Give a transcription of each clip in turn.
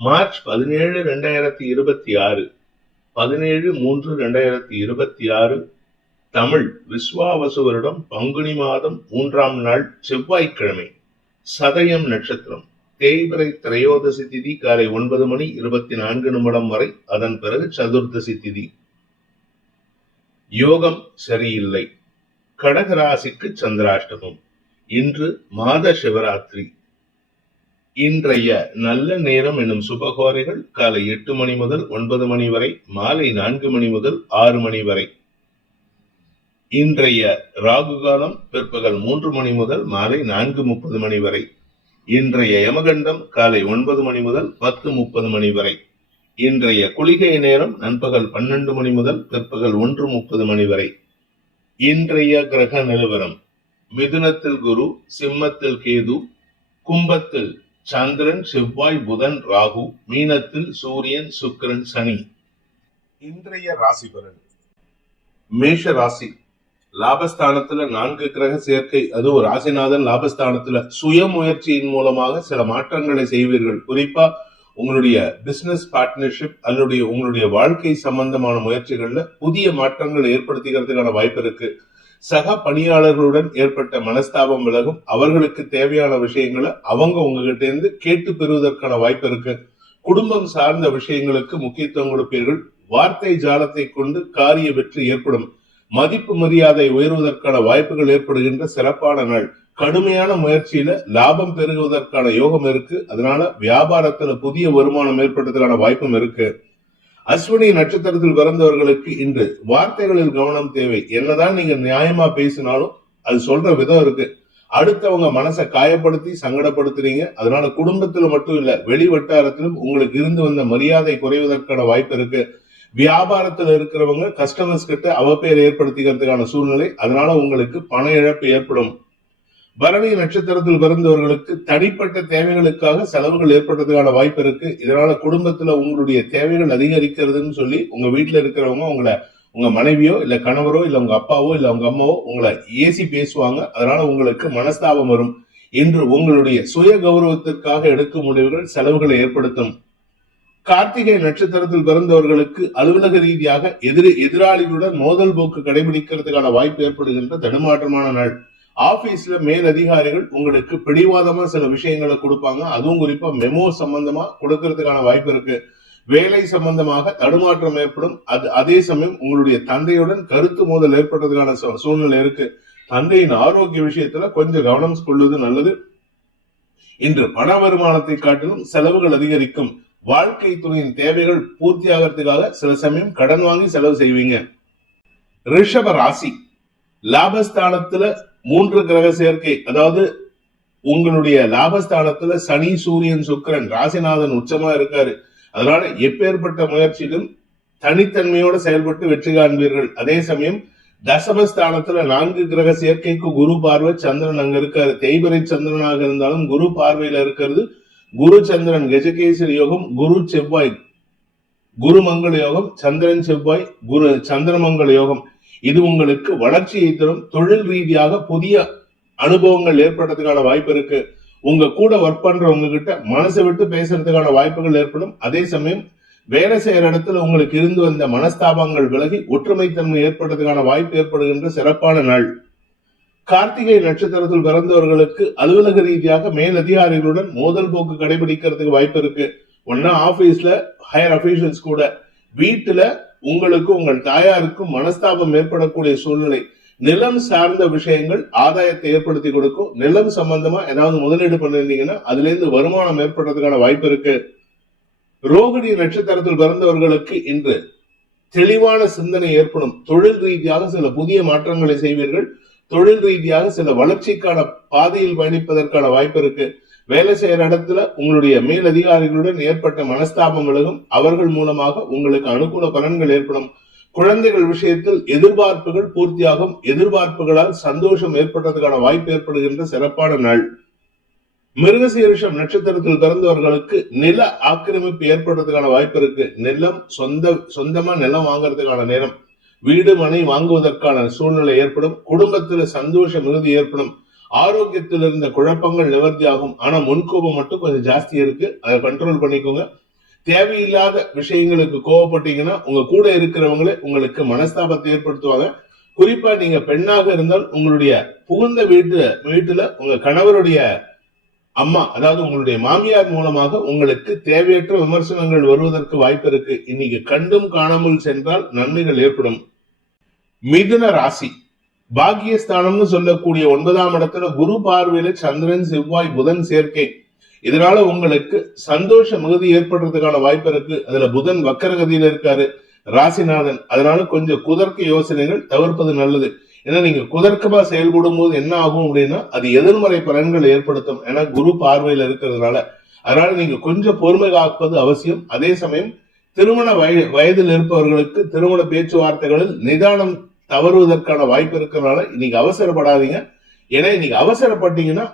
March 17, 2026 17/3/2026 Tamil Vishvavasu வருடம் பங்குனி மாதம் 3ஆம் நாள் செவ்வாய்க்கிழமை. சதயம் நட்சத்திரம். தேய்பிறை திரையோதசி திதி காலை 9:24 வரை. அதன் பிறகு சதுர்தசி திதி. யோகம் சரியில்லை. கடகராசிக்கு சந்திராஷ்டமம். இன்று மாத சிவராத்திரி. இன்றைய நல்ல நேரம் எனும் சுபகோரைகள் காலை 8 மணி முதல் 9 மணி வரை, மாலை 4 மணி முதல் 6 மணி வரை. இன்றைய ராகு காலம் பிற்பகல் 3 மணி முதல் மாலை 4:30 மணி வரை. இன்றைய யமகண்டம் காலை 9 மணி முதல் 10:30 மணி வரை. இன்றைய குளிகை நேரம் நண்பகல் 12 மணி முதல் பிற்பகல் 1:30 மணி வரை. இன்றைய கிரக நிலவரம்: மிதுனத்தில் குரு, சிம்மத்தில் கேது, கும்பத்தில் சந்திரன், செவ்வாய், புதன், ராகு, மீனத்தில் சூரியன், சுக்கிரன், சனி. இன்றைய ராசி பலன்: மேஷ ராசி. லாபஸ்தானத்துல 4 கிரக சேர்க்கை, அதுவும் ராசிநாதன் லாபஸ்தானத்துல. சுய முயற்சியின் மூலமாக சில மாற்றங்களை செய்வீர்கள். குறிப்பா உங்களுடைய பிசினஸ் பார்ட்னர்ஷிப் அல்லது உங்களுடைய வாழ்க்கை சம்பந்தமான முயற்சிகள்ல புதிய மாற்றங்களை ஏற்படுத்திக்கிறதுக்கான வாய்ப்பு இருக்கு. சக பணியாளர்களுடன் ஏற்பட்ட மனஸ்தாபம் விலகும். அவர்களுக்கு தேவையான விஷயங்களை அவங்க உங்ககிட்ட இருந்து கேட்டு பெறுவதற்கான வாய்ப்பு இருக்கு. குடும்பம் சார்ந்த விஷயங்களுக்கு முக்கியத்துவம் கொடுப்பீர்கள். வார்த்தை ஜாலத்தை கொண்டு காரிய வெற்றி ஏற்படும். மதிப்பு மரியாதை உயர்வதற்கான வாய்ப்புகள் ஏற்படுகின்ற சிறப்பான நாள். கடுமையான முயற்சியில லாபம் பெருகுவதற்கான யோகம் இருக்கு. அதனால வியாபாரத்துல புதிய வருமானம் ஏற்படுறதுக்கான வாய்ப்பும் இருக்கு. அஸ்வினி நட்சத்திரத்தில் பிறந்தவர்களுக்கு இன்று வார்த்தைகளில் கவனம் தேவை. என்னதான் நீங்க நியாயமா பேசினாலும் அது சொல்ற விதம் இருக்கு. அடுத்தவங்க மனசை காயப்படுத்தி சங்கடப்படுத்துறீங்க. அதனால குடும்பத்துல மட்டும் இல்ல, வெளி வட்டாரத்திலும் உங்களுக்கு இருந்து வந்த மரியாதை குறைவதற்கான வாய்ப்பு இருக்கு. வியாபாரத்துல இருக்கிறவங்க கஸ்டமர்ஸ் கிட்ட அவப்பெயர் ஏற்படுத்திக்கிறதுக்கான சூழ்நிலை. அதனால உங்களுக்கு பண இழப்பு ஏற்படும். பரணி நட்சத்திரத்தில் பிறந்தவர்களுக்கு தனிப்பட்ட தேவைகளுக்காக செலவுகள் ஏற்படுறதுக்கான வாய்ப்பு இருக்கு. இதனால குடும்பத்துல உங்களுடைய தேவைகள் அதிகரிக்கிறதுன்னு சொல்லி உங்க வீட்டுல இருக்கிறவங்க உங்க மனைவியோ இல்ல கணவரோ இல்ல உங்க அப்பாவோ இல்ல உங்க அம்மாவோ உங்களை ஏசி பேசுவாங்க. அதனால உங்களுக்கு மனஸ்தாபம் வரும். இன்று உங்களுடைய சுய கௌரவத்திற்காக எடுக்கும் முடிவுகள் செலவுகளை ஏற்படுத்தும். கார்த்திகை நட்சத்திரத்தில் பிறந்தவர்களுக்கு அலுவலக ரீதியாக எதிராளிகளுடன் மோதல் போக்கு கடைபிடிக்கிறதுக்கான வாய்ப்பு ஏற்படுகின்ற தடுமாற்றமான நாள். ஆபீஸ்ல மேல் அதிகாரிகள் உங்களுக்கு பிடிவாதமா சில விஷயங்களை கொடுப்பாங்க. அதுவும் குறிப்பா மெமோ சம்பந்தமா கொடுக்கறதுக்கான வாய்ப்பு இருக்கு. வேலை சம்பந்தமாக தடுமாற்றம் ஏற்படும். அதே சமயம் உங்களுடைய தந்தையுடன் கருத்து மோதல் ஏற்படுறதுக்கான சூழ்நிலை இருக்கு. தந்தையின் ஆரோக்கிய விஷயத்துல கொஞ்சம் கவனம் கொள்வது நல்லது. இன்று பண வருமானத்தை காட்டிலும் செலவுகள் அதிகரிக்கும். வாழ்க்கை துணையின் தேவைகள் பூர்த்தி ஆகிறதுக்காக சில சமயம் கடன் வாங்கி செலவு செய்வீங்க. ரிஷப ராசி. லாபஸ்தானத்துல 3 கிரக சேர்க்கை, அதாவது உங்களுடைய லாபஸ்தானத்துல சனி, சூரியன், சுக்கிரன், ராசிநாதன் உச்சமா இருக்காரு. அதனால எப்பேற்பட்ட முயற்சியிலும் தனித்தன்மையோட செயல்பட்டு வெற்றி காண்பீர்கள். அதே சமயம் தசமஸ்தானத்துல 4 கிரக சேர்க்கைக்கு குரு பார்வை, சந்திரன் அங்க இருக்காரு. தேய்பிறை சந்திரனாக இருந்தாலும் குரு பார்வையில இருக்கிறது. குரு சந்திரன் கஜகேசரி யோகம், குரு செவ்வாய் குரு மங்கள யோகம், சந்திரன் செவ்வாய் குரு சந்திரமங்கல யோகம். இது உங்களுக்கு வளர்ச்சியை தரும். தொழில் ரீதியாக புதிய அனுபவங்கள் ஏற்படுறதுக்கான வாய்ப்பு இருக்கு. உங்க கூட ஒர்க் பண்றவங்க கிட்ட மனசை விட்டு பேசுறதுக்கான வாய்ப்புகள் ஏற்படும். அதே சமயம் வேலை செய்யற இடத்துல உங்களுக்கு இருந்து வந்த மனஸ்தாபங்கள் விலகி ஒற்றுமைத்தன்மை ஏற்படுறதுக்கான வாய்ப்பு ஏற்படுகின்ற சிறப்பான நாள். கார்த்திகை நட்சத்திரத்தில் பிறந்தவர்களுக்கு அலுவலக ரீதியாக மேல் அதிகாரிகளுடன் மோதல் போக்கு கடைபிடிக்கிறதுக்கு வாய்ப்பு இருக்கு. ஒன்னா ஆபீஸ்ல ஹையர் அபிஷியல்ஸ் கூட, வீட்டுல உங்களுக்கு உங்கள் தாயாருக்கும் மனஸ்தாபம் ஏற்படக்கூடிய சூழ்நிலை. நிலம் சார்ந்த விஷயங்கள் ஆதாயத்தை ஏற்படுத்தி கொடுக்கும். நிலம் சம்பந்தமா ஏதாவது முதலீடு பண்ணிருந்தீங்கன்னா அதுல இருந்து வருமானம் ஏற்படுறதுக்கான வாய்ப்பு இருக்கு. ரோகிணி நட்சத்திரத்தில் பிறந்தவர்களுக்கு இன்று தெளிவான சிந்தனை ஏற்படும். தொழில் ரீதியாக சில புதிய மாற்றங்களை செய்வீர்கள். தொழில் ரீதியாக சில வளர்ச்சிக்கான பாதையில் பயணிப்பதற்கான வாய்ப்பு இருக்கு. வேலை செய்யற இடத்துல உங்களுடைய மேல் அதிகாரிகளுடன் ஏற்பட்ட மனஸ்தாபம் விலகும். அவர்கள் மூலமாக உங்களுக்கு அனுகூல பலன்கள் ஏற்படும். குழந்தைகள் விஷயத்தில் எதிர்பார்ப்புகள் பூர்த்தியாகும். எதிர்பார்ப்புகளால் சந்தோஷம் ஏற்படுறதுக்கான வாய்ப்பு ஏற்படுகின்ற சிறப்பான நாள். மிருகசீரிஷம் நட்சத்திரத்தில் பிறந்தவர்களுக்கு நில ஆக்கிரமிப்பு ஏற்படுறதுக்கான வாய்ப்பு இருக்கு. சொந்தமா நிலம் வாங்குறதுக்கான நேரம். வீடு மனை வாங்குவதற்கான சூழ்நிலை ஏற்படும். குடும்பத்துல சந்தோஷ மிகுதி ஏற்படும். ஆரோக்கியத்தில் இருந்த குழப்பங்கள் நிவர்த்தி ஆகும். ஆனா முன்கோபம் மட்டும் கொஞ்சம் ஜாஸ்தி இருக்கு, அதை கண்ட்ரோல் பண்ணிக்கோங்க. தேவையில்லாத விஷயங்களுக்கு கோவப்பட்டீங்கன்னா உங்க கூட இருக்கிறவங்களே உங்களுக்கு மனஸ்தாபத்தை ஏற்படுத்துவாங்க. குறிப்பா நீங்க பெண்ணாக இருந்தால் உங்களுடைய புகுந்த வீட்டுல உங்க கணவருடைய அம்மா, அதாவது உங்களுடைய மாமியார் மூலமாக உங்களுக்கு தேவையற்ற விமர்சனங்கள் வருவதற்கு வாய்ப்பு இருக்கு. இன்னைக்கு கண்டும் காணாமல் சென்றால் நன்மைகள் ஏற்படும். மிதுன ராசி பாக்கியஸ்தானம்னு சொல்லக்கூடிய 9ஆம் இடத்துல குரு பார்வையில சந்திரன், செவ்வாய், புதன் சேர்க்கை. இதனால உங்களுக்கு சந்தோஷ மிகுதி ஏற்படுறதுக்கான வாய்ப்பு இருக்கு. அதுல புதன் வக்கரகதியில இருக்காரு, ராசிநாதன். அதனால கொஞ்சம் குதர்க்க யோசனைகள் தவிர்ப்பது நல்லது. ஏன்னா நீங்க குதர்க்கமா செயல்படும் போது என்ன ஆகும் அப்படின்னா அது எதிர்மறை பலன்கள் ஏற்படுத்தும். ஏன்னா குரு பார்வையில இருக்கிறதுனால. அதனால நீங்க கொஞ்சம் பொறுமை காப்பது அவசியம். அதே சமயம் திருமண வயதில் இருப்பவர்களுக்கு திருமண பேச்சுவார்த்தைகளில் நிதானம் தவறுவதற்கான வாய்ப்பு இருக்கிறதுனால இன்னைக்கு அவசரப்படாதீங்க. ஏன்னா இன்னைக்கு அவசரப்பட்டீங்கன்னா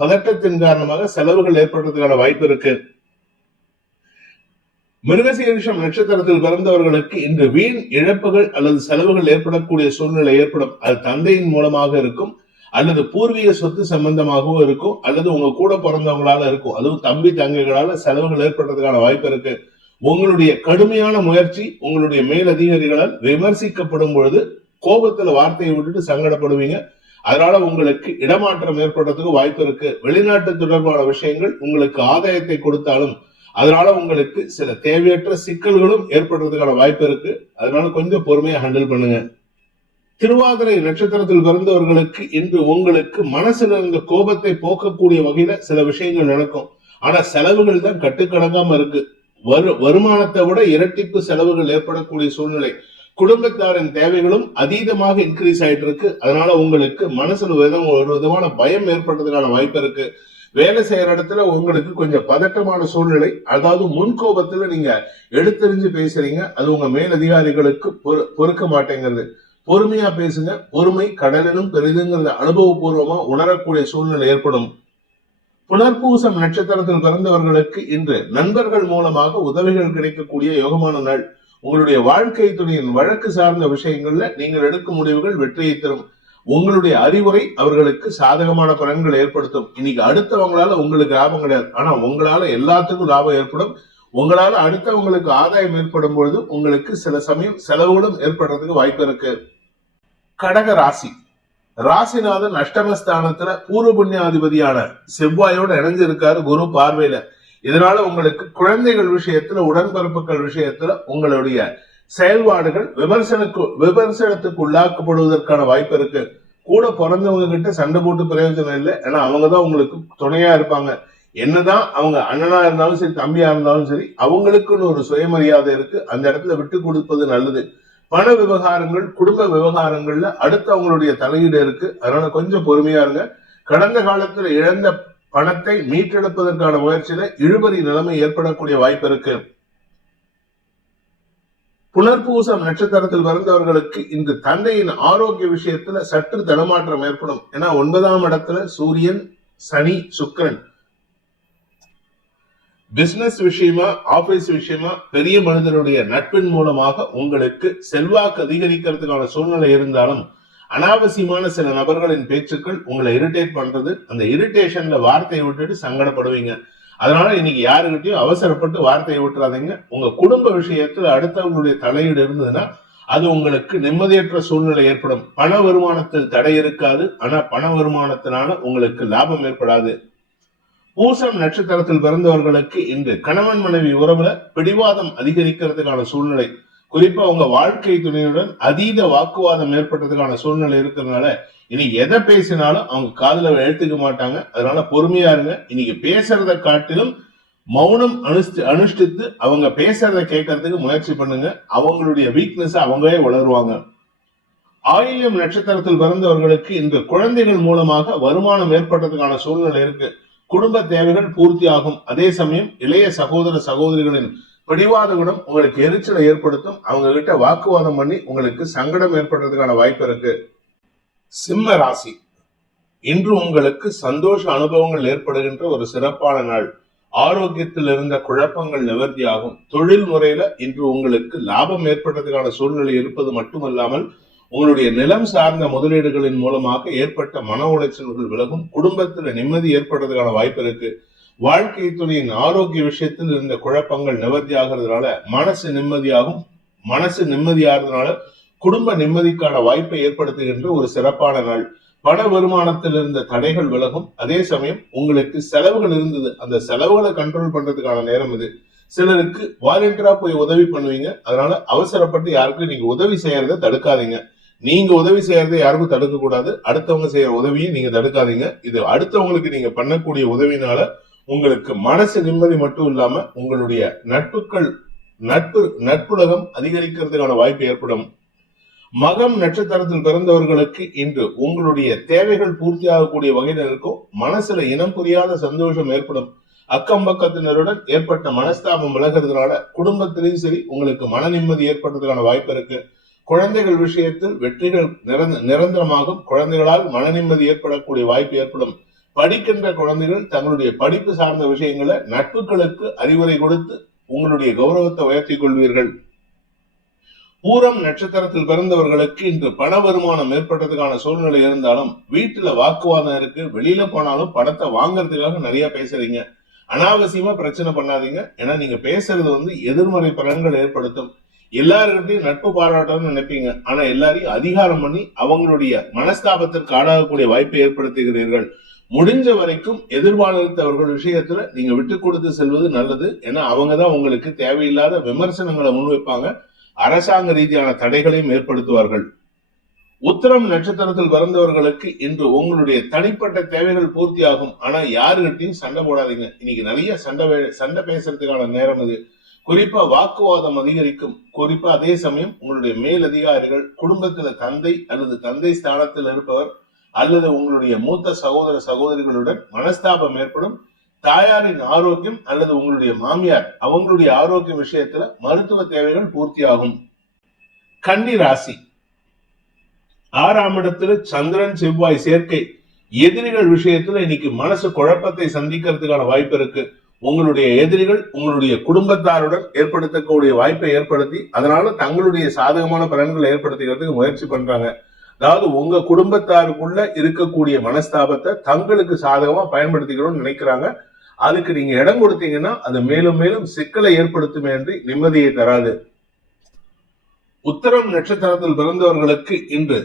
பதட்டத்தின் காரணமாக செலவுகள் ஏற்படுறதுக்கான வாய்ப்பு இருக்கு. மிருகசீரிஷம் நட்சத்திரத்தில் பிறந்தவர்களுக்கு இன்று வீண் இழப்புகள் அல்லது செலவுகள் ஏற்படக்கூடிய சூழ்நிலை ஏற்படும். அது தந்தையின் மூலமாக இருக்கும், அல்லது பூர்வீக சொத்து சம்பந்தமாகவும் இருக்கும், அல்லது உங்க கூட பிறந்தவங்களால இருக்கும். அதுவும் தம்பி தங்கைகளால செலவுகள் ஏற்படுறதுக்கான வாய்ப்பு இருக்கு. உங்களுடைய கடுமையான முயற்சி உங்களுடைய மேலதிகாரிகளால் விமர்சிக்கப்படும் பொழுது கோபத்துல வார்த்தையை விட்டுட்டு சங்கடப்படுவீங்க. அதனால உங்களுக்கு இடமாற்றம் ஏற்படுறதுக்கு வாய்ப்பு இருக்கு. வெளிநாட்டு தொடர்பான விஷயங்கள் உங்களுக்கு ஆதாயத்தை கொடுத்தாலும் அதனால உங்களுக்கு சில தேவையற்ற சிக்கல்களும் ஏற்படுறதுக்கான வாய்ப்பு இருக்கு. அதனால கொஞ்சம் பொறுமையா ஹேண்டில் பண்ணுங்க. திருவாதிரை நட்சத்திரத்தில் பிறந்தவர்களுக்கு இன்று உங்களுக்கு மனசுல இருந்த கோபத்தை போக்கக்கூடிய வகையில சில விஷயங்கள் நடக்கும். ஆனா செலவுகள் தான் கட்டுக்கடங்காம இருக்கு. வருமானத்தை விட இரட்டிப்பு செலவுகள் ஏற்படக்கூடிய சூழ்நிலை. குடும்பத்தாரின் தேவைகளும் அதீதமாக இன்க்ரீஸ் ஆயிட்டு இருக்கு. அதனால உங்களுக்கு மனசுல ஒரு விதமான பயம் ஏற்படுறதுக்கான வாய்ப்பு இருக்கு. வேலை செய்யற இடத்துல உங்களுக்கு கொஞ்சம் பதட்டமான சூழ்நிலை. அதாவது முன்கோபத்துல நீங்க எடுத்தறிஞ்சு பேசுறீங்க, அது உங்க மேலதிகாரிகளுக்கு பொறுக்க மாட்டேங்கிறது. பொறுமையா பேசுங்க. பொறுமை கடலிலும் பெரிதுங்கிறத அனுபவபூர்வமா உணரக்கூடிய சூழ்நிலை ஏற்படும். புனர்பூசம் நட்சத்திரத்தில் பிறந்தவர்களுக்கு இன்று நண்பர்கள் மூலமாக உதவிகள் கிடைக்கக்கூடிய யோகமான நாள். உங்களுடைய வாழ்க்கை துணையின் வழக்கு சார்ந்த விஷயங்கள்ல நீங்கள் எடுக்கும் முடிவுகள் வெற்றியை தரும். உங்களுடைய அறிவுரை அவர்களுக்கு சாதகமான பலன்களை ஏற்படுத்தும். இன்னைக்கு அடுத்தவங்களால உங்களுக்கு லாபம் கிடையாது, ஆனா உங்களால எல்லாத்துக்கும் லாபம் ஏற்படும். உங்களால அடுத்தவங்களுக்கு ஆதாயம் ஏற்படும் பொழுது உங்களுக்கு சில சமயம் செலவுகளும் ஏற்படுறதுக்கு வாய்ப்பு இருக்கு. கடக ராசி ராசிநாதன் அஷ்டமஸ்தானத்துல பூர்வ புண்ணியாதிபதியான செவ்வாயோட இணைஞ்சிருக்காரு குரு பார்வையில. இதனால உங்களுக்கு குழந்தைகள் விஷயத்துல, உடன்பிறப்புகள் விஷயத்துல உங்களுடைய செயல்பாடுகள் விமர்சனத்துக்கு உள்ளாக்கப்படுவதற்கான வாய்ப்பு இருக்கு. கூட பிறந்தவங்க கிட்ட சண்டை போட்டு பிரயோஜனம் இல்லை. ஏன்னா அவங்கதான் உங்களுக்கு துணையா இருப்பாங்க. என்னதான் அவங்க அண்ணனா இருந்தாலும் சரி, தம்பியா இருந்தாலும் சரி, அவங்களுக்குன்னு ஒரு சுயமரியாதை இருக்கு. அந்த இடத்துல விட்டு கொடுப்பது நல்லது. பண விவகாரங்கள், குடும்ப விவகாரங்கள்ல அடுத்தவங்களுடைய தலையீடு இருக்கு. அதனால கொஞ்சம் பொறுமையா இருங்க. கடந்த காலத்துல இழந்த பணத்தை மீட்டெடுப்பதற்கான முயற்சியில இழுபறி நிலைமை ஏற்படக்கூடிய வாய்ப்பு இருக்கு. புனர்பூசம் நட்சத்திரத்தில் பிறந்தவர்களுக்கு இந்த தந்தையின் ஆரோக்கிய விஷயத்துல சற்று தடமாற்றம் ஏற்படும். ஏன்னா 9ஆம் இடத்துல சூரியன், சனி, சுக்கிரன். பிசினஸ் விஷயமா, ஆபீஸ் விஷயமா பெரிய மனிதனுடைய நட்பின் மூலமாக உங்களுக்கு செல்வாக்கு அதிகரிக்கிறதுக்கான சூழ்நிலை இருந்தாலும் அனாவசியமான சில நபர்களின் பேச்சுக்கள் உங்களை இரிட்டேட் பண்றது. அந்த இரிட்டேஷன்ல வார்த்தையை விட்டுட்டு சங்கடப்படுவீங்க. அதனால இன்னைக்கு யாருக்கிட்டையும் அவசரப்பட்டு வார்த்தையை விட்டுறாதீங்க. உங்க குடும்ப விஷயத்துல அடுத்தவங்களுடைய தலையீடு இருந்ததுன்னா அது உங்களுக்கு நிம்மதியற்ற சூழ்நிலை ஏற்படும். பண வருமானத்தில் தடை இருக்காது, ஆனா பண வருமானத்தினால உங்களுக்கு லாபம் ஏற்படாது. பூசம் நட்சத்திரத்தில் பிறந்தவர்களுக்கு இன்று கணவன் மனைவி உறவுல பிடிவாதம் அதிகரிக்கிறதுக்கான சூழ்நிலை. குறிப்பா உங்க வாழ்க்கை துணையுடன் அதீத வாக்குவாதம் ஏற்பட்டதுக்கான சூழ்நிலை இருக்கிறதுனால இன்னைக்கு எதை பேசினாலும் அவங்க காதுல எடுத்துக்க மாட்டாங்க. அதனால பொறுமையா இருங்க. இன்னைக்கு பேசுறத காட்டிலும் மௌனம் அனுஷ்டித்து அவங்க பேசுறத கேட்கறதுக்கு முயற்சி பண்ணுங்க. அவங்களுடைய வீக்னஸ் அவங்களே வளருவாங்க. ஆயில்யம் நட்சத்திரத்தில் பிறந்தவர்களுக்கு இன்று குழந்தைகள் மூலமாக வருமானம் ஏற்பட்டதுக்கான சூழ்நிலை இருக்கு. குடும்ப தேவைகள் பூர்த்தி ஆகும். அதே சமயம் இளைய சகோதர சகோதரிகளின் பிடிவாத குணம் உங்களுக்கு எரிச்சலை ஏற்படுத்தும். அவங்க கிட்ட வாக்குவாதம் பண்ணி உங்களுக்கு சங்கடம் ஏற்படுறதுக்கான வாய்ப்பு இருக்கு. சிம்ம ராசி இன்று உங்களுக்கு சந்தோஷ அனுபவங்கள் ஏற்படுகின்ற ஒரு சிறப்பான நாள். ஆரோக்கியத்தில் இருந்த குழப்பங்கள் நிவர்த்தியாகும். தொழில் முறையில இன்று உங்களுக்கு லாபம் ஏற்படுறதுக்கான சூழ்நிலை இருப்பது மட்டுமல்லாமல் உங்களுடைய நிலம் சார்ந்த முதலீடுகளின் மூலமாக ஏற்பட்ட மன உளைச்சல்கள் விலகும். குடும்பத்துல நிம்மதி ஏற்படுறதுக்கான வாய்ப்பு இருக்கு. வாழ்க்கை துணையின் ஆரோக்கிய விஷயத்தில் இருந்த குழப்பங்கள் நிவர்த்தி ஆகிறதுனால மனசு நிம்மதியாகிறதுனால குடும்ப நிம்மதிக்கான வாய்ப்பை ஏற்படுத்துகின்ற ஒரு சிறப்பான நாள். பண வருமானத்தில் இருந்த தடைகள் விலகும். அதே சமயம் உங்களுக்கு செலவுகள் இருந்தது, அந்த செலவுகளை கண்ட்ரோல் பண்றதுக்கான நேரம் இது. சிலருக்கு வாலண்டியரா போய் உதவி பண்ணுவீங்க. அதனால அவசரப்பட்டு யாருக்கும் நீங்க உதவி செய்யறதை தடுக்காதீங்க. நீங்க உதவி செய்யறதை யாருக்கும் தடுக்க கூடாது. அடுத்தவங்க செய்யற உதவியை நீங்க தடுக்காதீங்க. இது அடுத்தவங்களுக்கு நீங்க பண்ணக்கூடிய உதவினால உங்களுக்கு மனசு நிம்மதி மட்டும் இல்லாம உங்களுடைய நட்புலகம் அதிகரிக்கிறதுக்கான வாய்ப்பு ஏற்படும். மகம் நட்சத்திரத்தில் பிறந்தவர்களுக்கு இன்று உங்களுடைய தேவைகள் பூர்த்தி ஆகக்கூடிய வகையில் இருக்கும். மனசுல இனம் புரியாத சந்தோஷம் ஏற்படும். அக்கம் பக்கத்தினருடன் ஏற்பட்ட மனஸ்தாபம் விலகிறதுனால குடும்பத்திலையும் சரி உங்களுக்கு மன நிம்மதி ஏற்படுறதுக்கான வாய்ப்பு இருக்கு. குழந்தைகள் விஷயத்தில் வெற்றிகள் நிரந்தரமாகும். குழந்தைகளால் மன நிம்மதி ஏற்படக்கூடிய வாய்ப்பு ஏற்படும். படிக்கின்ற குழந்தைகள் தங்களுடைய படிப்பு சார்ந்த விஷயங்களை நட்புகளுக்கு அறிவுரை கொடுத்து உங்களுடைய கௌரவத்தை உயர்த்தி கொள்வீர்கள். பூரம் நட்சத்திரத்தில் பிறந்தவர்களுக்கு இன்று பண வருமானம் ஏற்பட்டதுக்கான சூழ்நிலை இருந்தாலும் வீட்டுல வாக்குவாதம் இருக்கு. வெளியில போனாலும் பணத்தை வாங்கறதுக்காக நிறைய பேசுறீங்க. அனாவசியமா பிரச்சனை பண்ணாதீங்க. ஏன்னா நீங்க பேசுறது எதிர்மறை பலன்கள் ஏற்படுத்தும். எல்லாருக்கிட்டையும் நட்பு பாராட்டணும்னு நினைப்பீங்க. ஆனா எல்லாரையும் அதிகாரம் பண்ணி அவங்களுடைய மனஸ்தாபத்திற்கு ஆளாகக்கூடிய வாய்ப்பை ஏற்படுத்துகிறீர்கள். முடிஞ்ச வரைக்கும் எதிர்பார்த்தவர்கள் விஷயத்துல நீங்க விட்டு கொடுத்து செல்வது நல்லது. ஏன்னா அவங்கதான் உங்களுக்கு தேவையில்லாத விமர்சனங்களை முன்வைப்பாங்க. அரசாங்க ரீதியான தடைகளையும் ஏற்படுத்துவார்கள். உத்திரம் நட்சத்திரத்தில் பிறந்தவர்களுக்கு இன்று உங்களுடைய தனிப்பட்ட தேவைகள் பூர்த்தி ஆகும். ஆனா யாருகிட்டையும் சண்டை போடாதீங்க. இன்னைக்கு நிறைய சண்டை பேசுறதுக்கான நேரம் இது. குறிப்பா வாக்குவாதம் அதிகரிக்கும். குறிப்பா அதே சமயம் உங்களுடைய மேல் அதிகாரிகள், குடும்பத்துல தந்தை அல்லது தந்தை ஸ்தானத்தில் இருப்பவர் அல்லது உங்களுடைய மூத்த சகோதர சகோதரிகளுடன் மனஸ்தாபம் ஏற்படும். தாயாரின் ஆரோக்கியம் அல்லது உங்களுடைய மாமியார் அவங்களுடைய ஆரோக்கிய விஷயத்துல மருத்துவ தேவைகள் பூர்த்தியாகும். கன்னி ராசி 6ஆம் இடத்துல சந்திரன் செவ்வாய் சேர்க்கை. எதிரிகள் விஷயத்துல இன்னைக்கு மனசு குழப்பத்தை சந்திக்கிறதுக்கான வாய்ப்பு இருக்கு. உங்களுடைய எதிரிகள் உங்களுடைய குடும்பத்தாருடன் ஏற்படுத்தக்கூடிய வாய்ப்பை ஏற்படுத்தி அதனால தங்களுடைய சாதகமான பலன்களை ஏற்படுத்திக்கிறதுக்கு முயற்சி பண்றாங்க. அதாவது உங்க குடும்பத்தாருக்குள்ள இருக்கக்கூடிய மனஸ்தாபத்தை தங்களுக்கு சாதகமா பயன்படுத்திக்கணும்னு நினைக்கிறாங்க. அதுக்கு நீங்க இடம் கொடுத்தீங்கன்னா அது மேலும் மேலும் சிக்கலை ஏற்படுத்துமே என்று நிம்மதியை தராது. உத்தரம் நட்சத்திரத்தில் பிறந்தவர்களுக்கு இன்று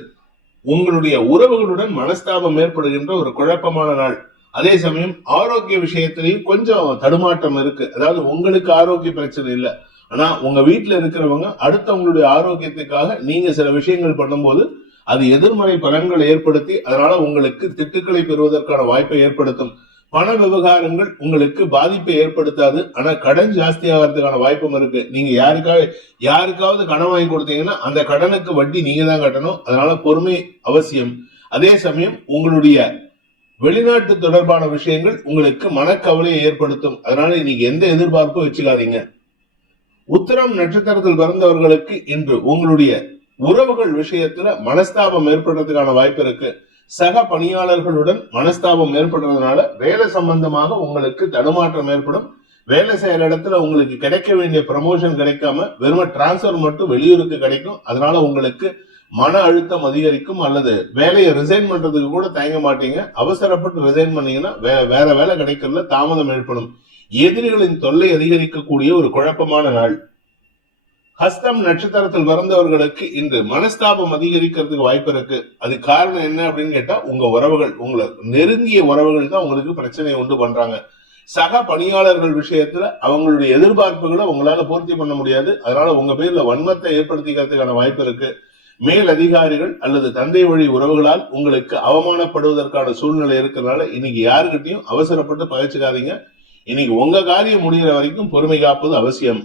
உங்களுடைய உறவுகளுடன் மனஸ்தாபம் ஏற்படுகின்ற ஒரு குழப்பமான நாள். அதே சமயம் ஆரோக்கிய விஷயத்திலையும் கொஞ்சம் தடுமாற்றம் இருக்கு. அதாவது உங்களுக்கு ஆரோக்கிய பிரச்சனை இல்லை, ஆனா உங்க வீட்டுல இருக்கிறவங்க அடுத்தவங்களுடைய ஆரோக்கியத்துக்காக நீங்க சில விஷயங்கள் பண்ணும்போது அது எதிர்மறை பலன்களை ஏற்படுத்தி அதனால உங்களுக்கு திட்டுக்களை பெறுவதற்கான வாய்ப்பை ஏற்படுத்தும். பண விவகாரங்கள் உங்களுக்கு பாதிப்பை ஏற்படுத்தாது. ஆனா கடன் ஜாஸ்தி ஆகிறதுக்கான வாய்ப்பும் இருக்கு. நீங்க யாருக்காவது கடன் வாங்கி கொடுத்தீங்கன்னா அந்த கடனுக்கு வட்டி நீங்க தான் கட்டணும். அதனால பொறுமை அவசியம். அதே சமயம் உங்களுடைய வெளிநாட்டு தொடர்பான விஷயங்கள் உங்களுக்கு மனக்கவலையை ஏற்படுத்தும். அதனால இன்னைக்கு எந்த எதிர்பார்ப்பும் வச்சுக்காதீங்க. உத்திரம் நட்சத்திரத்தில் பிறந்தவர்களுக்கு இன்று உங்களுடைய உறவுகள் விஷயத்துல மனஸ்தாபம் ஏற்படுறதுக்கான வாய்ப்பு இருக்கு. சக பணியாளர்களுடன் மனஸ்தாபம் ஏற்படுறதுனால வேலை சம்பந்தமாக உங்களுக்கு தடுமாற்றம் ஏற்படும். வேலை செய்யற இடத்துல உங்களுக்கு கிடைக்க வேண்டிய ப்ரமோஷன் கிடைக்காம வெறும் டிரான்ஸ்பர் மட்டும் வெளியூருக்கு கிடைக்கும். அதனால உங்களுக்கு மன அழுத்தம் அதிகரிக்கும். அல்லது வேலையை ரிசைன் பண்றதுக்கு கூட தயங்க மாட்டீங்க. அவசரப்பட்டு ரிசைன் பண்ணீங்கன்னா வேற வேலை கிடைக்கிறதுல தாமதம் ஏற்படும். எதிரிகளின் தொல்லை அதிகரிக்கக்கூடிய ஒரு குழப்பமான நாள். ஹஸ்தம் நட்சத்திரத்தில் பிறந்தவர்களுக்கு இன்று மனஸ்தாபம் அதிகரிக்கிறதுக்கு வாய்ப்பு இருக்கு. அது காரணம் என்ன அப்படின்னு கேட்டா உங்க உறவுகள், உங்களை நெருங்கிய உறவுகள் தான் உங்களுக்கு பிரச்சனையை உண்டு பண்றாங்க. சக பணியாளர்கள் விஷயத்துல அவங்களுடைய எதிர்பார்ப்புகளை உங்களால பூர்த்தி பண்ண முடியாது. அதனால உங்க பேர்ல வன்மத்தை ஏற்படுத்திக்கிறதுக்கான வாய்ப்பு இருக்கு. மேல் அதிகாரிகள் அல்லது தந்தை வழி உறவுகளால் உங்களுக்கு அவமானப்படுவதற்கான சூழ்நிலை இருக்கிறதுனால இன்னைக்கு யாருக்கிட்டையும் அவசரப்பட்டு பகைச்சுக்காதீங்க. இன்னைக்கு உங்க காரியம் முடிகிற வரைக்கும் பொறுமை காப்பது அவசியம்.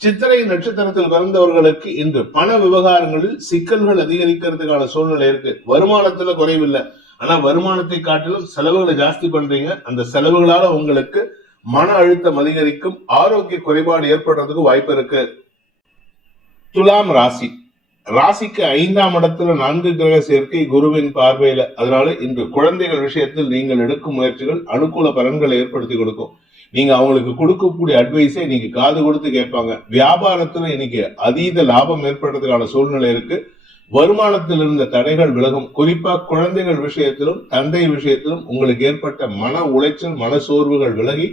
சித்திரை நட்சத்திரத்தில் பிறந்தவர்களுக்கு இன்று பண விவகாரங்களில் சிக்கல்கள் அதிகரிக்கிறதுக்கான சூழ்நிலை இருக்கு. வருமானத்துல குறைவில்லை, ஆனா வருமானத்தை காட்டிலும் செலவுகளை ஜாஸ்தி பண்றீங்க. அந்த செலவுகளால உங்களுக்கு மன அழுத்தம் அதிகரிக்கும். ஆரோக்கிய குறைபாடு ஏற்படுறதுக்கு வாய்ப்பு இருக்கு. துலாம் ராசிக்கு 5ஆம் இடத்துல 4 கிரக சேர்க்கை குருவின் பார்வையில. அதனால இன்று குழந்தைகள் விஷயத்தில் நீங்கள் எடுக்கும் முயற்சிகள் அனுகூல பலன்களை ஏற்படுத்தி கொடுக்கும். நீங்க அவங்களுக்கு கொடுக்கக்கூடிய அட்வைஸை நீங்க காது கொடுத்து கேட்பாங்க. வியாபாரத்துல இன்னைக்கு அதீத லாபம் ஏற்படுறதுக்கான சூழ்நிலை இருக்கு. வருமானத்தில் இருந்த தடைகள் விலகும். குறிப்பா குழந்தைகள் விஷயத்திலும் தந்தை விஷயத்திலும் உங்களுக்கு ஏற்பட்ட மன உளைச்சல், மன சோர்வுகள் விலகி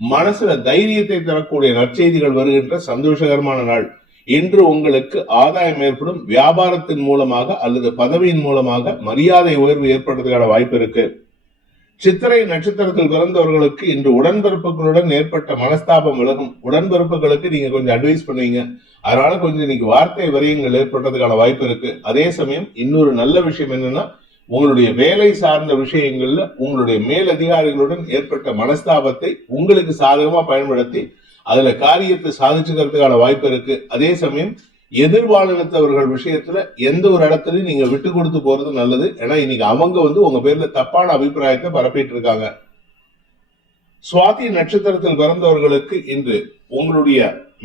மனசுல தைரியத்தை தரக்கூடிய நற்செய்திகள் வருகின்ற சந்தோஷகரமான நாள். இன்று உங்களுக்கு ஆதாயம் ஏற்படும். வியாபாரத்தின் மூலமாக அல்லது பதவியின் மூலமாக மரியாதை உயர்வு ஏற்படுறதுக்கான வாய்ப்பு இருக்கு. சித்திரை நட்சத்திரத்தில் பிறந்தவர்களுக்கு இன்று உடன்பிறப்புகளுடன் ஏற்பட்ட மனஸ்தாபம் விலகும். உடன்பிறப்புகளுக்கு நீங்க கொஞ்சம் அட்வைஸ் பண்ணுவீங்க, அதனால கொஞ்சம் இன்னைக்கு வார்த்தை வரியங்கள் ஏற்படுறதுக்கான வாய்ப்பு இருக்கு. அதே சமயம் இன்னொரு நல்ல விஷயம் என்னன்னா, உங்களுடைய வேலை சார்ந்த விஷயங்கள்ல உங்களுடைய மேலதிகாரிகளுடன் ஏற்பட்ட மனஸ்தாபத்தை உங்களுக்கு சாதகமா பயன்படுத்தி அதுல காரியத்தை சாதிச்சுக்கிறதுக்கான வாய்ப்பு இருக்கு. அதே சமயம் எதிர்பாலினத்தவர்கள் விஷயத்துல எந்த ஒரு இடத்துலயும் நீங்க விட்டு கொடுத்து போறது நல்லது. ஏன்னா இன்னைக்கு அவங்க உங்க பேர்ல தப்பான அபிப்பிராயத்தை பரப்பிட்டு இருக்காங்க. சுவாதி நட்சத்திரத்தில் பிறந்தவர்களுக்கு இன்று உங்களுடைய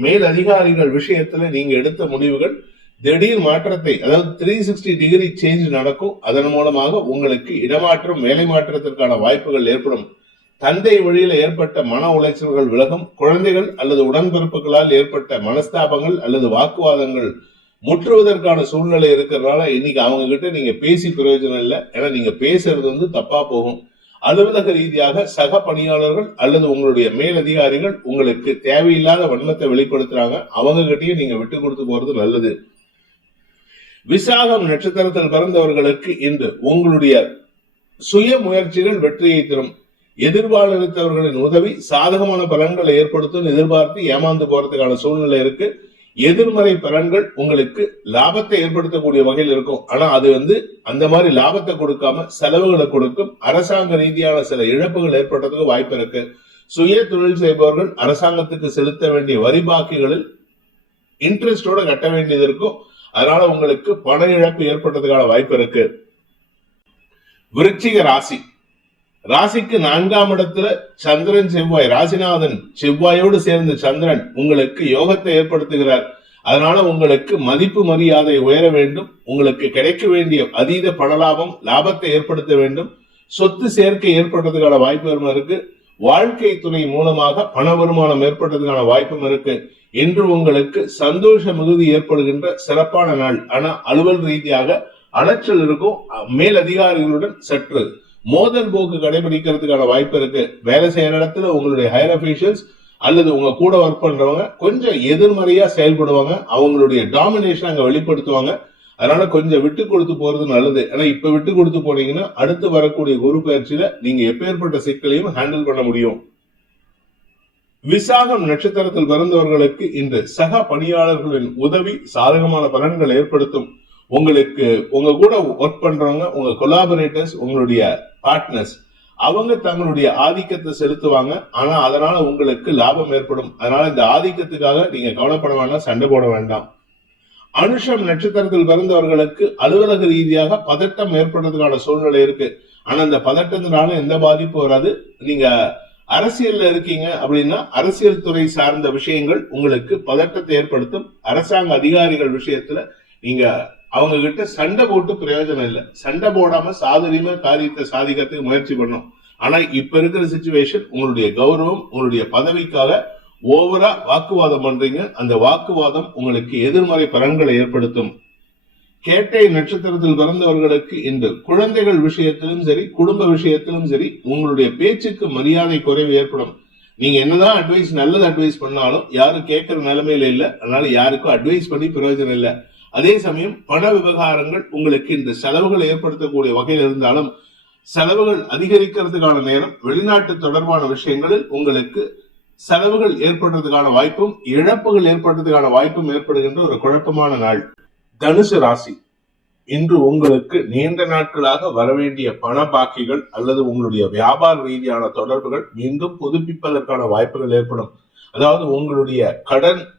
மேல் அதிகாரிகள் விஷயத்துல நீங்க எடுத்த முடிவுகள் திடீர் மாற்றத்தை, அதாவது 360 டிகிரி சேஞ்ச் நடக்கும். அதன் மூலமாக உங்களுக்கு இடமாற்றம், வேலை மாற்றத்திற்கான வாய்ப்புகள் ஏற்படும். தந்தை வழியில ஏற்பட்ட மன உளைச்சல்கள் விலகும். குழந்தைகள் அல்லது உடன்பிறப்புகளால் ஏற்பட்ட மனஸ்தாபங்கள் அல்லது வாக்குவாதங்கள் முற்றுவதற்கான சூழ்நிலை இருக்கிறதுனால இன்னைக்கு அவங்க கிட்ட நீங்க பேசி பிரயோஜனம் இல்லை. ஏன்னா நீங்க பேசுறது தப்பா போகும். அலுவலக ரீதியாக சக பணியாளர்கள் அல்லது உங்களுடைய மேலதிகாரிகள் உங்களுக்கு தேவையில்லாத வன்மத்தை வெளிப்படுத்துறாங்க. அவங்க கிட்டயும் நீங்க விட்டு கொடுத்து போறது நல்லது. விசாகம் நட்சத்திரத்தில் பிறந்தவர்களுக்கு இன்று உங்களுடைய சுய முயற்சிகள் வெற்றியை தரும். எதிர்பாலினத்தவர்களின் உதவி சாதகமான பலன்களை ஏற்படுத்தும். எதிர்பார்த்து ஏமாந்து போறதுக்கான சூழ்நிலை இருக்கு. எதிர்மறை பலன்கள் உங்களுக்கு லாபத்தை ஏற்படுத்தக்கூடிய வகையில் இருக்கும். ஆனா அது அந்த மாதிரி லாபத்தை கொடுக்காம செலவுகளை கொடுக்கும். அரசாங்க ரீதியான சில இழப்புகள் ஏற்படுறதுக்கு வாய்ப்பு இருக்கு. சுய தொழில் செய்பவர்கள் அரசாங்கத்துக்கு செலுத்த வேண்டிய வரி பாக்கிகளில் இன்ட்ரெஸ்டோட கட்ட வேண்டியது இருக்கும். அதனால உங்களுக்கு பண இழப்பு ஏற்படுறதுக்கான வாய்ப்பு இருக்கு. விருச்சிக ராசி, ராசிக்கு 4ஆம் இடத்துல சந்திரன் செவ்வாய், ராசிநாதன் செவ்வாயோடு சேர்ந்த சந்திரன் உங்களுக்கு யோகத்தை ஏற்படுத்துகிறார். அதனால உங்களுக்கு மதிப்பு மரியாதை உயர வேண்டும். உங்களுக்கு கிடைக்க வேண்டிய அதீத பணலாபம், லாபத்தை ஏற்படுத்த வேண்டும். சொத்து சேர்க்கை ஏற்படுறதுக்கான வாய்ப்பு இருக்கு. வாழ்க்கை துணை மூலமாக பண வருமானம் ஏற்படுறதுக்கான வாய்ப்பும் இருக்கு. இன்று உங்களுக்கு சந்தோஷ மிகுதி ஏற்படுகின்ற சிறப்பான நாள். ஆனா அலுவல் ரீதியாக அலைச்சல் இருக்கும். மேல் அதிகாரிகளுடன் சற்று மோதல் போக்கு கடைபிடிக்கிறதுக்கான வாய்ப்பு இருக்கு. வேலை செய்யற இடத்துல உங்களுடைய ஹையர் அபிஷியல்ஸ் அல்லது உங்க கூட ஒர்க் பண்றவங்க கொஞ்சம் எதிர்மறையா செயல்படுவாங்க. அவங்களுடைய டாமினேஷன் அங்க வெளிப்படுத்துவாங்க. அதனால கொஞ்சம் விட்டு கொடுத்து போறது நல்லது. ஏன்னா இப்ப விட்டு கொடுத்து போனீங்கன்னா அடுத்து வரக்கூடிய குரு பயிற்சியில நீங்க எப்பேற்பட்ட சிக்கலையும் ஹேண்டில் பண்ண முடியும். விசாகம் நட்சத்திரத்தில் பிறந்தவர்களுக்கு இன்று சக பணியாளர்களின் உதவி சாதகமான பலன்களை ஏற்படுத்தும். உங்களுக்கு உங்க கூட ஒர்க் பண்றவங்க, உங்க கொலாபரேட்டர்ஸ், உங்களுடைய பார்ட்னர்ஸ், அவங்க தங்களுடைய ஆதிக்கத்தை செலுத்துவாங்க. ஆனா அதனால உங்களுக்கு லாபம் ஏற்படும். அதனால இந்த ஆதிக்கத்துக்காக நீங்க கவலைப்பட வேண்டாம், சண்டை போட வேண்டாம். அனுஷம் நட்சத்திரத்தில் பிறந்தவர்களுக்கு அலுவலக ரீதியாக பதட்டம் ஏற்படுறதுக்கான சூழ்நிலை இருக்கு. ஆனா அந்த பதட்டத்தினால எந்த பாதிப்பு வராது. நீங்க அரசியல்ல இருக்கீங்க அப்படின்னா அரசியல் துறை சார்ந்த விஷயங்கள் உங்களுக்கு பதட்டத்தை ஏற்படுத்தும். அரசாங்க அதிகாரிகள் விஷயத்துல நீங்க அவங்க கிட்ட சண்டை போட்டு பிரயோஜனம் இல்லை. சண்டை போடாம சாதுரியமா காரியத்தை சாதிக்கிறதுக்கு முயற்சி பண்ணும். ஆனா இப்ப இருக்கிற சிச்சுவேஷன் உங்களுடைய கௌரவம், உங்களுடைய பதவிக்காக ஓவரா வாக்குவாதம் பண்றீங்க. அந்த வாக்குவாதம் உங்களுக்கு எதிர்மறை பலன்களை ஏற்படுத்தும். கேட்டை நட்சத்திரத்தில் பிறந்தவர்களுக்கு இன்று குழந்தைகள் விஷயத்திலும் சரி, குடும்ப விஷயத்திலும் சரி, உங்களுடைய பேச்சுக்கு மரியாதை குறைவு ஏற்படும். நீங்க என்னதான் அட்வைஸ், நல்லது அட்வைஸ் பண்ணாலும் யாரும் கேட்கிற நிலைமையில இல்ல. அதனால யாருக்கும் அட்வைஸ் பண்ணி பிரயோஜனம் இல்லை. அதே சமயம் பண விவகாரங்கள் உங்களுக்கு இந்த செலவுகள் ஏற்படுத்தக்கூடிய வகையில் இருந்தாலும் செலவுகள் அதிகரிக்கிறதுக்கான நேரம். வெளிநாட்டு தொடர்பான விஷயங்களில் உங்களுக்கு செலவுகள் ஏற்படுறதுக்கான வாய்ப்பும் இழப்புகள் ஏற்படுறதுக்கான வாய்ப்பும் ஏற்படுகின்ற ஒரு குழப்பமான நாள். தனுசு ராசி, இன்று உங்களுக்கு நீண்ட நாட்களாக வரவேண்டிய பண பாக்கிகள் அல்லது உங்களுடைய வியாபார ரீதியான தொடர்புகள் மீண்டும் புதுப்பிப்பதற்கான வாய்ப்புகள் ஏற்படும். அதாவது உங்களுடைய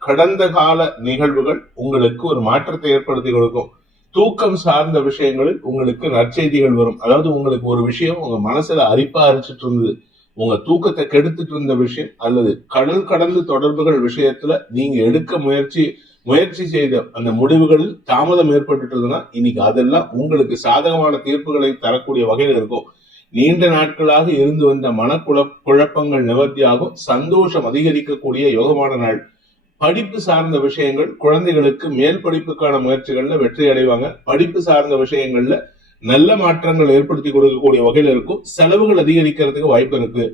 கடந்த கால நிகழ்வுகள் உங்களுக்கு ஒரு மாற்றத்தை ஏற்படுத்தி கொடுக்கும். தூக்கம் சார்ந்த விஷயங்களில் உங்களுக்கு நற்செய்திகள் வரும். அதாவது உங்களுக்கு ஒரு விஷயம் உங்க மனசுல அரிப்பா அரிச்சிட்டு இருந்தது, உங்க தூக்கத்தை கெடுத்துட்டு இருந்த விஷயம் அல்லது கடல் கடந்து தொடர்புகள் விஷயத்துல நீங்க எடுக்க முயற்சி செய்த அந்த முடிவுகளில் தாமதம் ஏற்பட்டுட்டதுன்னா இன்னைக்கு அதெல்லாம் உங்களுக்கு சாதகமான தீர்ப்புகளை தரக்கூடிய வகையில் இருக்கும். நீண்ட நாட்களாக இருந்து வந்த குழப்பங்கள் நிவர்த்தியாகும். சந்தோஷம் அதிகரிக்கக்கூடிய யோகமான நாள். படிப்பு சார்ந்த விஷயங்கள், குழந்தைகளுக்கு மேல் படிப்புக்கான முயற்சிகள்ல வெற்றி அடைவாங்க. படிப்பு சார்ந்த விஷயங்கள்ல நல்ல மாற்றங்கள் ஏற்படுத்தி கொடுக்கக்கூடிய வகையில் இருக்கும். செலவுகள் அதிகரிக்கிறதுக்கு வாய்ப்பு இருக்கு.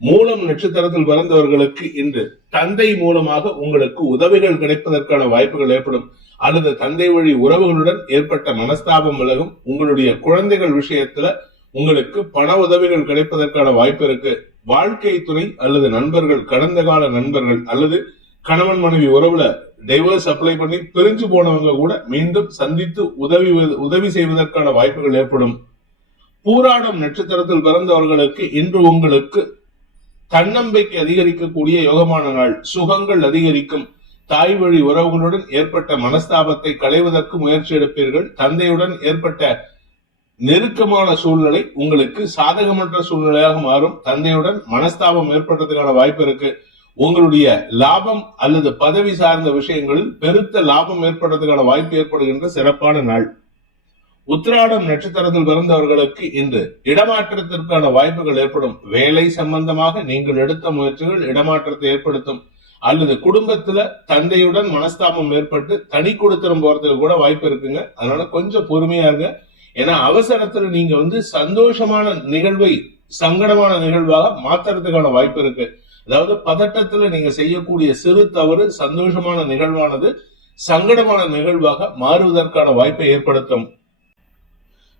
மூலம் நட்சத்திரத்தில் பிறந்தவர்களுக்கு இன்று தந்தை மூலமாக உங்களுக்கு உதவிகள் கிடைப்பதற்கான வாய்ப்புகள் ஏற்படும். அல்லது தந்தை வழி உறவுகளுடன் ஏற்பட்ட மனஸ்தாபம் விலகும். உங்களுடைய குழந்தைகள் விஷயத்துல உங்களுக்கு பண உதவிகள் கிடைப்பதற்கான வாய்ப்பு இருக்கு. வாழ்க்கை துணை அல்லது நண்பர்கள், கடந்த கால நண்பர்கள் அல்லது கணவன் மனைவி உறவுல டைவர்ஸ் அப்ளை பண்ணி பிரிஞ்சு போனவங்க கூட மீண்டும் சந்தித்து உதவி செய்வதற்கான வாய்ப்புகள் ஏற்படும். பூராடம் நட்சத்திரத்தில் பிறந்தவர்களுக்கு இன்று உங்களுக்கு தன்னம்பிக்கை அதிகரிக்கக்கூடிய யோகமான நாள். சுகங்கள் அதிகரிக்கும். தாய் வழி உறவுகளுடன் ஏற்பட்ட மனஸ்தாபத்தை களைவதற்கு முயற்சி எடுப்பீர்கள். தந்தையுடன் ஏற்பட்ட நெருக்கமான சூழ்நிலை உங்களுக்கு சாதகமற்ற சூழ்நிலையாக மாறும். தந்தையுடன் மனஸ்தாபம் ஏற்பட்டதுக்கான வாய்ப்பு இருக்கு. உங்களுடைய லாபம் அல்லது பதவி சார்ந்த விஷயங்களில் பெருத்த லாபம் ஏற்படுறதுக்கான வாய்ப்பு ஏற்படுகின்ற சிறப்பான நாள். உத்திராடம் நட்சத்திரத்தில் பிறந்தவர்களுக்கு இன்று இடமாற்றத்திற்கான வாய்ப்புகள் ஏற்படும். வேலை சம்பந்தமாக நீங்கள் எடுத்த முயற்சிகள் இடமாற்றத்தை ஏற்படுத்தும். அல்லது குடும்பத்துல தந்தையுடன் மனஸ்தாபம் ஏற்பட்டு தனி கொடுத்தனம் போறதுக்கு கூட வாய்ப்பு இருக்குங்க. அதனால கொஞ்சம் பொறுமையா இருங்க. ஏன்னா அவசரத்துல நீங்க சந்தோஷமான நிகழ்வை சங்கடமான நிகழ்வாக மாத்துறதுக்கான வாய்ப்பு இருக்கு. அதாவது பதட்டத்துல நீங்க செய்யக்கூடிய சிறு தவறு சந்தோஷமான நிகழ்வானது சங்கடமான நிகழ்வாக மாறுவதற்கான வாய்ப்பை ஏற்படுத்தும்.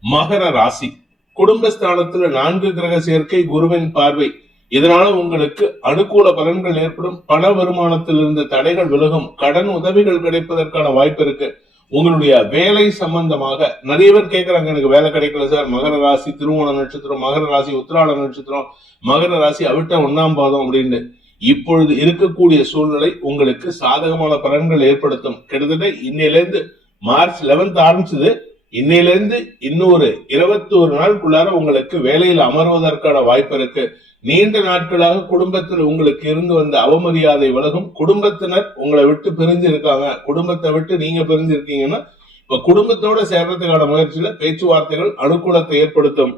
மகர ராசி. குடும்பஸ்தானத்துல 4 கிரக சேர்க்கை, குருவின் பார்வை. இதனால உங்களுக்கு அனுகூல பலன்கள் ஏற்படும். பண வருமானத்தில் இருந்த தடைகள் விலகும். கடன் உதவிகள் கிடைப்பதற்கான வாய்ப்பு இருக்கு. உங்களுடைய வேலை சம்பந்தமாக நிறைய பேர் கேட்கறாங்க, எனக்கு வேலை கிடைக்கல சார். மகர ராசி திருவோண நட்சத்திரம், மகர ராசி உத்திராட நட்சத்திரம், மகர ராசி அவிட்ட 1ஆம் பாதம் அப்படின்னு. இப்பொழுது இருக்கக்கூடிய சூழ்நிலை உங்களுக்கு சாதகமான பலன்கள் ஏற்படுத்தும். கிட்டத்தட்ட இன்னையிலிருந்து மார்ச் 11 ஆரம்பிச்சது. இன்னையிலிருந்து இன்னொரு 21 நாளுக்குள்ளார உங்களுக்கு வேலையில் அமர்வதற்கான வாய்ப்பு இருக்கு. நீண்ட நாட்களாக குடும்பத்தில் உங்களுக்கு இருந்து வந்த அவமரியாதை விலகும். குடும்பத்தினர் உங்களை விட்டு பிரிஞ்சு இருக்காங்க, குடும்பத்தை விட்டு நீங்க பிரிஞ்சு இருக்கீங்கன்னா இப்ப குடும்பத்தோட சேர்றதுக்கான முயற்சியில பேச்சுவார்த்தைகள் அனுகூலத்தை ஏற்படுத்தும்.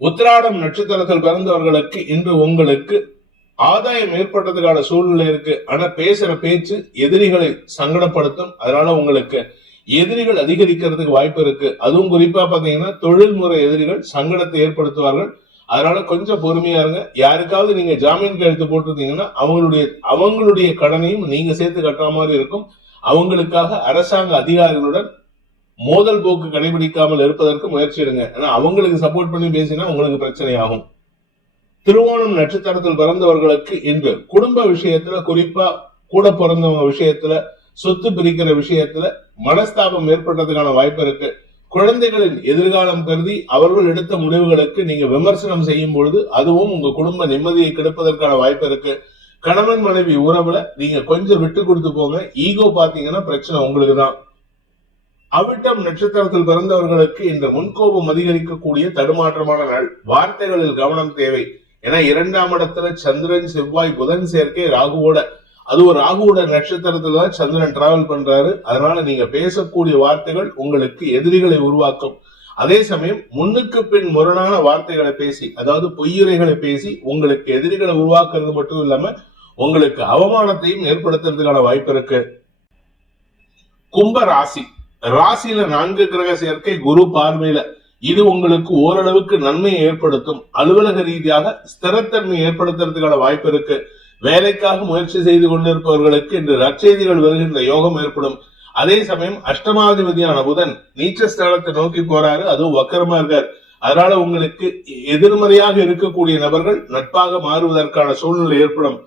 உத்திராடம் நட்சத்திரத்தில் பிறந்தவர்களுக்கு இன்று உங்களுக்கு ஆதாயம் ஏற்பட்டதுக்கான சூழ்நிலை இருக்கு. ஆனா பேசுற பேச்சு எதிரிகளை சங்கடப்படுத்தும். அதனால உங்களுக்கு எதிரிகள் அதிகரிக்கிறதுக்கு வாய்ப்பு இருக்கு. அதுவும் குறிப்பா பாத்தீங்கன்னா தொழில்முறை எதிரிகள் சங்கடத்தை ஏற்படுத்துவார்கள். அதனால கொஞ்சம் பொறுமையா இருங்க. யாருக்காவது நீங்க ஜாமீன் கையெழுத்து போட்டிருந்தீங்கன்னா அவங்களுடைய கடனையும் நீங்க சேர்த்து கட்டுற மாதிரி இருக்கும். அவங்களுக்காக அரசாங்க அதிகாரிகளுடன் மோதல் போக்கு கடைபிடிக்காமல் இருப்பதற்கு முயற்சி எடுங்க. ஏன்னா அவங்களுக்கு சப்போர்ட் பண்ணி பேசினா உங்களுக்கு பிரச்சனை ஆகும். திருவோணம் நட்சத்திரத்தில் பிறந்தவர்களுக்கு இன்று குடும்ப விஷயத்துல, குறிப்பா கூட பிறந்தவங்க விஷயத்துல, சொத்து பிரிக்கிற விஷயத்துல மனஸ்தாபம் ஏற்பட்டதுக்கான வாய்ப்பு இருக்கு. குழந்தைகளின் எதிர்காலம் கருதி அவர்கள் எடுத்த முடிவுகளுக்கு நீங்க விமர்சனம் செய்யும் பொழுது அதுவும் உங்க குடும்ப நிம்மதியை கெடுப்பதற்கான வாய்ப்பு இருக்கு. கணவன் மனைவி உறவுல நீங்க கொஞ்சம் விட்டு கொடுத்து போங்க. ஈகோ பாத்தீங்கன்னா பிரச்சனை உங்களுக்கு தான். அவிட்டம் நட்சத்திரத்தில் பிறந்தவர்களுக்கு இந்த முன்கோபம் அதிகரிக்கக்கூடிய தடுமாற்றமான நாள். வார்த்தைகளில் கவனம் தேவை. ஏன்னா 2ஆம் இடத்துல சந்திரன், செவ்வாய், புதன் சேர்க்கை ராகுவோட, அது ஒரு ராகுவோட நட்சத்திரத்துல தான் சந்திரன் டிராவல் பண்றாரு. அதனால நீங்க பேசக்கூடிய வார்த்தைகள் உங்களுக்கு எதிரிகளை உருவாக்கும். அதே சமயம் முன்னுக்கு பின் முரணான வார்த்தைகளை பேசி, அதாவது பொய்யுரைகளை பேசி உங்களுக்கு எதிரிகளை உருவாக்குறது மட்டும் இல்லாம உங்களுக்கு அவமானத்தையும் ஏற்படுத்துறதுக்கான வாய்ப்பு இருக்கு. கும்ப ராசி. ராசியில 4 கிரக சேர்க்கை, குரு பார்வையில. இது உங்களுக்கு ஓரளவுக்கு நன்மையை ஏற்படுத்தும். அலுவலக ரீதியாக ஸ்திரத்தன்மை ஏற்படுத்துறதுக்கான வாய்ப்பு இருக்கு. வேலைக்காக முயற்சி செய்து கொண்டிருப்பவர்களுக்கு இன்று நற்செய்திகள் வருகின்ற யோகம் ஏற்படும். அதே சமயம் அஷ்டமாதிபதியான புதன் நீச்சஸ்தானத்தை நோக்கி போறாரு, அதுவும் வக்கரமா இருக்கார். அதனால உங்களுக்கு எதிர்மறையாக இருக்கக்கூடிய நபர்கள் நட்பாக மாறுவதற்கான சூழ்நிலை ஏற்படும்.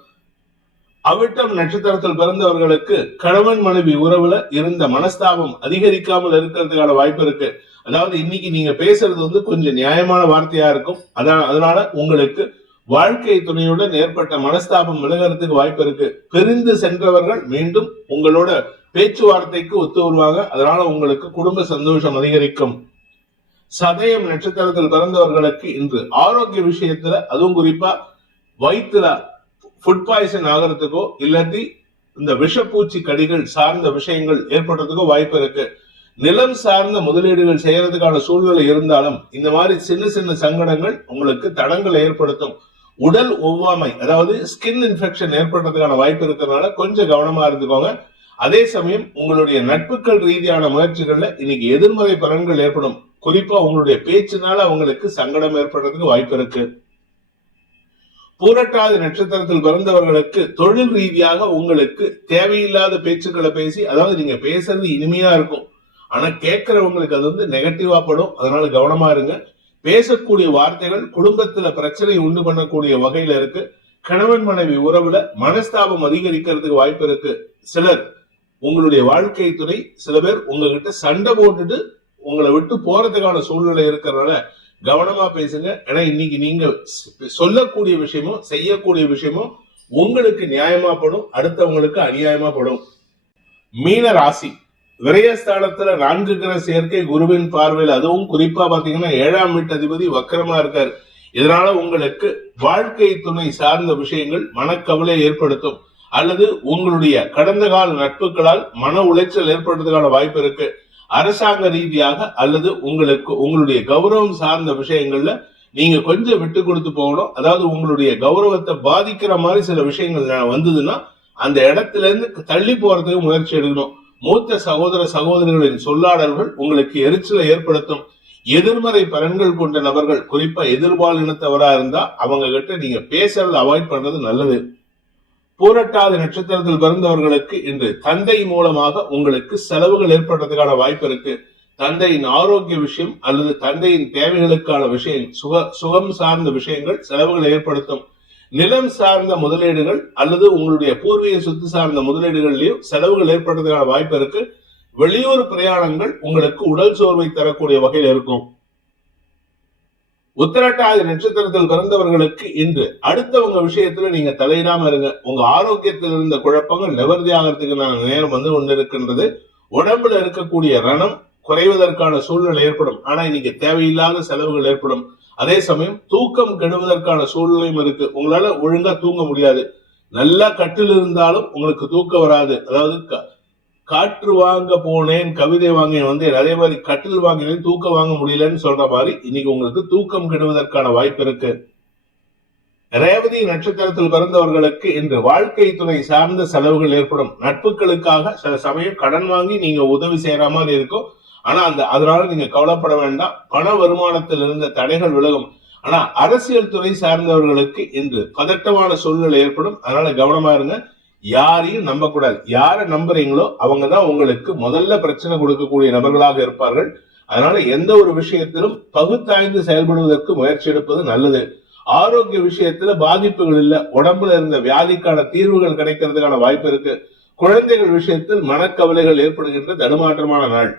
அவிட்டம் நட்சத்திரத்தில் பிறந்தவர்களுக்கு கணவன் மனைவி உறவுல இருந்த மனஸ்தாபம் அதிகரிக்காமல் இருக்கிறதுக்கான வாய்ப்பு இருக்கு. அதாவது இன்னைக்கு நீங்க பேசுறது கொஞ்சம் நியாயமான வார்த்தையா இருக்கும். அதனால உங்களுக்கு வாழ்க்கை துணையுடன் ஏற்பட்ட மனஸ்தாபம் விலகிறதுக்கு வாய்ப்பு இருக்கு. பிரிந்து சென்றவர்கள் மீண்டும் உங்களோட பேச்சுவார்த்தைக்கு ஒத்து வருவாங்க. அதனால உங்களுக்கு குடும்ப சந்தோஷம் அதிகரிக்கும். சதயம் நட்சத்திரத்தில் பிறந்தவர்களுக்கு இன்று ஆரோக்கிய விஷயத்துல, அதுவும் குறிப்பா வயிற்றுல ஃபுட் பாய்சன் ஆகிறதுக்கோ இல்லாட்டி இந்த விஷப்பூச்சி கடிகள் சார்ந்த விஷயங்கள் ஏற்படுறதுக்கோ வாய்ப்பு இருக்கு. நிலம் சார்ந்த முதலீடுகள் செய்யறதுக்கான சூழ்நிலை இருந்தாலும் இந்த மாதிரி சின்ன சின்ன சங்கடங்கள் உங்களுக்கு தடங்களை ஏற்படுத்தும். உடல் ஒவ்வாமை, அதாவது ஸ்கின் இன்ஃபெக்ஷன் ஏற்படுறதுக்கான வாய்ப்பு இருக்கிறதுனால கொஞ்சம் கவனமா இருந்துக்கோங்க. அதே சமயம் உங்களுடைய நட்புகள் ரீதியான முயற்சிகள்ல இன்னைக்கு எதிர்மறை பலன்கள் ஏற்படும். குறிப்பா உங்களுடைய பேச்சினால அவங்களுக்கு சங்கடம் ஏற்படுறதுக்கு வாய்ப்பு இருக்கு. பூரட்டாதி நட்சத்திரத்தில் பிறந்தவர்களுக்கு தொழில் ரீதியாக உங்களுக்கு தேவையில்லாத பேச்சுக்களை பேசி, அதாவது நீங்க பேசுறது இனிமையா இருக்கும், ஆனா கேட்கிறவங்களுக்கு அது நெகட்டிவா படும். அதனால கவனமா இருங்க. பேசக்கூடிய வார்த்தைகள் குடும்பத்துல பிரச்சனை உண்டு பண்ணக்கூடிய வகையில இருக்கு. கணவன் மனைவி உறவுல மனஸ்தாபம் அதிகரிக்கிறதுக்கு வாய்ப்பு இருக்கு. சிலர் உங்களுடைய வாழ்க்கை துணை சில பேர் உங்ககிட்ட சண்டை போட்டுட்டு உங்களை விட்டு போறதுக்கான சூழ்நிலை இருக்கிறதுனால கவனமா பேசுங்க. ஏன்னா இன்னைக்கு நீங்க சொல்லக்கூடிய விஷயமும் செய்யக்கூடிய விஷயமும் உங்களுக்கு நியாயமா படும், அடுத்தவங்களுக்கு அநியாயமா படும். மீன ராசி விரயஸ்தானத்துல 4 கிரக சேர்க்கை குருவின் பார்வையில், அதுவும் குறிப்பா பாத்தீங்கன்னா 7ஆம் வீட்டதிபதி வக்கரமா இருக்காரு. இதனால உங்களுக்கு வாழ்க்கை துணை சார்ந்த விஷயங்கள் மனக்கவலை ஏற்படுத்தும், அல்லது உங்களுடைய கடந்த கால நட்புகளால் மன உளைச்சல் ஏற்படுறதுக்கான வாய்ப்பு இருக்கு. அரசாங்க ரீதியாக அல்லது உங்களுடைய கௌரவம் சார்ந்த விஷயங்கள்ல நீங்க கொஞ்சம் விட்டு கொடுத்து போகணும். அதாவது உங்களுடைய கௌரவத்தை பாதிக்கிற மாதிரி சில விஷயங்கள் வந்ததுன்னா அந்த இடத்துல இருந்து தள்ளி போறதுக்கு முயற்சி எடுக்கணும். மூத்த சகோதர சகோதரிகளின் சொல்லாடல்கள் உங்களுக்கு எரிச்சலை ஏற்படுத்தும். எதிர்மறை பலன்கள் கொண்ட நபர்கள், குறிப்பா எதிர்பாலினத்தவரா இருந்தா அவங்க கிட்ட நீங்க பேசுறதை அவாய்ட் பண்றது நல்லது. பூரட்டாதி நட்சத்திரத்தில் பிறந்தவர்களுக்கு இன்று தந்தை மூலமாக உங்களுக்கு செலவுகள் ஏற்படுறதுக்கான வாய்ப்பு இருக்கு. தந்தையின் ஆரோக்கிய விஷயம் அல்லது தந்தையின் தேவைகளுக்கான விஷயம், சுகம் சார்ந்த விஷயங்கள் செலவுகளை ஏற்படுத்தும். நிலம் சார்ந்த முதலீடுகள் அல்லது உங்களுடைய பூர்வீக சொத்து சார்ந்த முதலீடுகள்லயும் செலவுகள் ஏற்படுறதுக்கான வாய்ப்பு இருக்கு. வெளியூர் பிரயாணங்கள் உங்களுக்கு உடல் சோர்வை தரக்கூடிய வகையில் இருக்கும். உத்திரட்டாதி நட்சத்திரத்தில் பிறந்தவர்களுக்கு இன்று அடுத்தவங்க விஷயத்துல நீங்க தலையிடாம இருங்க. உங்க ஆரோக்கியத்தில் இருந்த குழப்பங்கள் நிவர்த்தி ஆகிறதுக்கு நேரம் வந்து கொண்டிருக்கின்றது. உடம்புல இருக்கக்கூடிய ரணம் குறைவதற்கான சூழ்நிலை ஏற்படும், ஆனா இன்னைக்கு தேவையில்லாத செலவுகள் ஏற்படும். அதே சமயம் தூக்கம் கெடுவதற்கான சூழ்நிலையும் இருக்கு. உங்களால ஒழுங்கா தூங்க முடியாது. நல்லா கட்டில் இருந்தாலும் உங்களுக்கு தூக்கம் வராது. அதாவது காற்று வாங்க போனேன் கவிதை வாங்கினேன் வந்து அதே மாதிரி கட்டில் வாங்கினேன் தூக்கம் வாங்க முடியலன்னு சொல்ற மாதிரி இன்னைக்கு உங்களுக்கு தூக்கம் கெடுவதற்கான வாய்ப்பு இருக்கு. ரேவதி நட்சத்திரத்தில் பிறந்தவர்களுக்கு இன்று வாழ்க்கை துணை சார்ந்த செலவுகள் ஏற்படும். நட்புகளுக்காக சில சமயம் கடன் வாங்கி நீங்க உதவி செய்யற மாதிரி இருக்கும், ஆனா அதனால நீங்க கவலைப்பட வேண்டாம். பண வருமானத்தில் இருந்த தடைகள் விலகும். ஆனா அரசியல் துறை சார்ந்தவர்களுக்கு இன்று பதட்டமான சூழ்நிலை ஏற்படும், அதனால கவனமா இருங்க. யாரையும் நம்ப கூடாது. யாரை நம்புறீங்களோ அவங்கதான் உங்களுக்கு முதல்ல பிரச்சனை கொடுக்கக்கூடிய நபர்களாக இருப்பார்கள். அதனால எந்த ஒரு விஷயத்திலும் பகுத்தாய்ந்து செயல்படுவதற்கு முயற்சி எடுப்பது நல்லது. ஆரோக்கிய விஷயத்துல பாதிப்புகள் இல்ல, உடம்புல இருந்த வியாதிக்கான தீர்வுகள் கிடைக்கிறதுக்கான வாய்ப்பு இருக்கு. குழந்தைகள் விஷயத்தில் மனக்கவலைகள் ஏற்படுகின்ற தடுமாற்றமான நாள்.